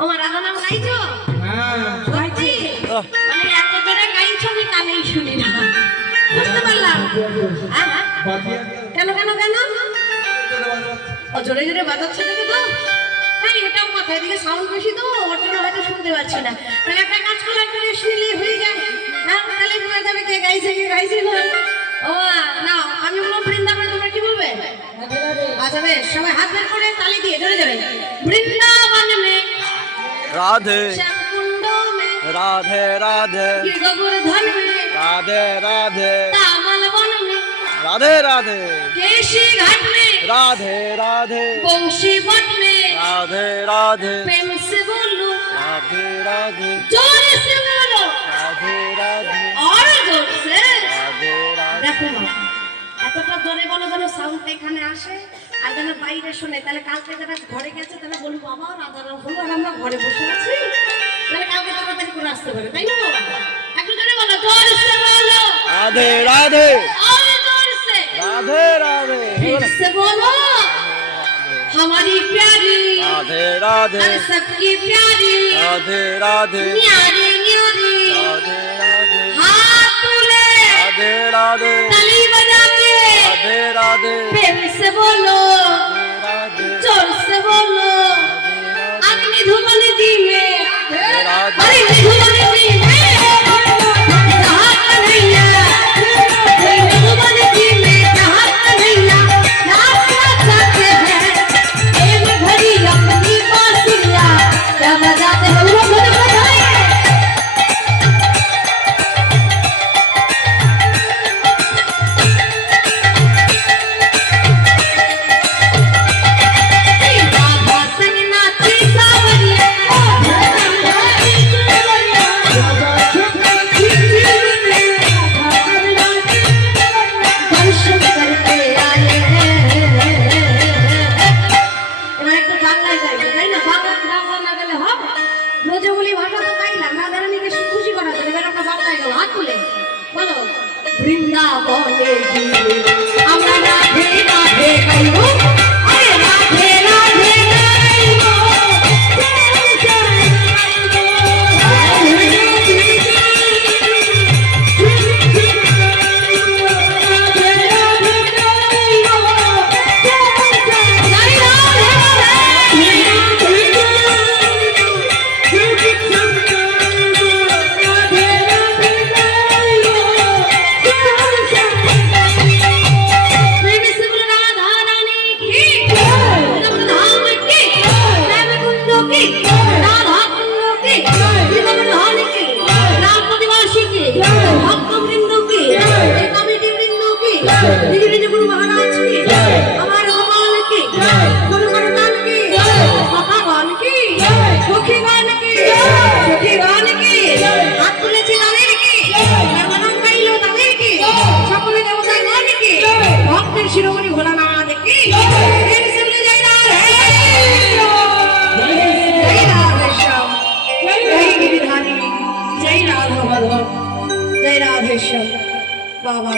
আমার রাধা নাম গাইছো? হ্যাঁ সত্যি? মানে এত জোরে গাইছো আমি কানেই শুনি না। বুঝতে পারলাম। হ্যাঁ? কেন কেন কেন? ও জোরে জোরে বাজাচ্ছে দেখে তো? হ্যাঁ এটাও কথা, এদিকে সাউন্ড বেশি তো ওর জন্য হয়তো শুনতে পাচ্ছি না। তাহলে একটা কাজ করলে একটা রেস্ট নিলেই হয়ে যায়। হ্যাঁ তাহলে বোঝা যাবে কে গাইছে কে গাইছে না। ও না আমি বলবো বৃন্দাবনে, তোমরা কি বলবে? আচ্ছা বেশ, সবাই হাত বের করে তালি দিয়ে জোরে জোরে। বৃন্দাবন মে राधे শ্যাম কুণ্ড মে राधे राधे গোবর্ধন মে राधे राधे তামল বন মে राधे राधे केशी घाट में राधे राधे बंशी बट में राधे राधे प्रेम से बोलो, राधे राधे जोर से बोलो राधे राधे और जोर से। राधे राधे দেখো না এতটা জোরে বলো যেন সাউন্ড এখানে আসে আর যেন বাইরে শুনে, তাহলে কালকে যারা ঘরে গেছে তাহলে বলবো বাবা রাধারাম হলো আর আমরা ঘরে বসে আছি, তাহলে কালকে তাড়াতাড়ি করে আসতে পারে, তাই না বাবা? একটু জোরে বলো, জোর से बोलो राधे राधे और जोर से, राधे राधे फिर से बोलो हमारी प्यारी राधे राधे और सबकी प्यारी राधे राधे न्यारी न्यारी राधे राधे हाथ तुले राधे राधे ताली बजा के राधे राधे प्रेम से बोलो राधे जोर से बोलो अग्नि धुमन जी में राधे अरे धुमन जी में जहाँ कन्हैया धुमन जी में जहाँ कन्हैया नाचना चाहते हैं एक घड़ी अपनी बांसुरिया क्या बजाते हैं वो खुद बजाए। राधा संग नाची सावरिया दर्शन करके आए हैं। এবার একটু বাংলায় গাইবে, তাই না? বাংলা না গেলে হবে? ব্রজবুলি ভাষা তো গাইলাম, রাধারানীকে খুশি করার জন্য। এবার আমরা বাংলায় গাবো, হাত তুলে বলো বৃন্দাবনে গিয়ে আমরা রাধে রাধে গাইবো, আরে রাধে রাধে গাইবো, আমার ভগবান কি গুরুগণনাথ কি ভগবান কি সখী গান কি সখী গান কি হাত তুলেছি তাদের কি নাম গাইলো তাদের কি সকলে দেবতার গান কি ভক্তের শিরোমণি ভোলানাথ কি এই সকলে জয় রাধে জয় রাধে শ্যাম জয় গিরিধারী জয় রাধা মাধব জয় রাধে শ্যাম বাবা।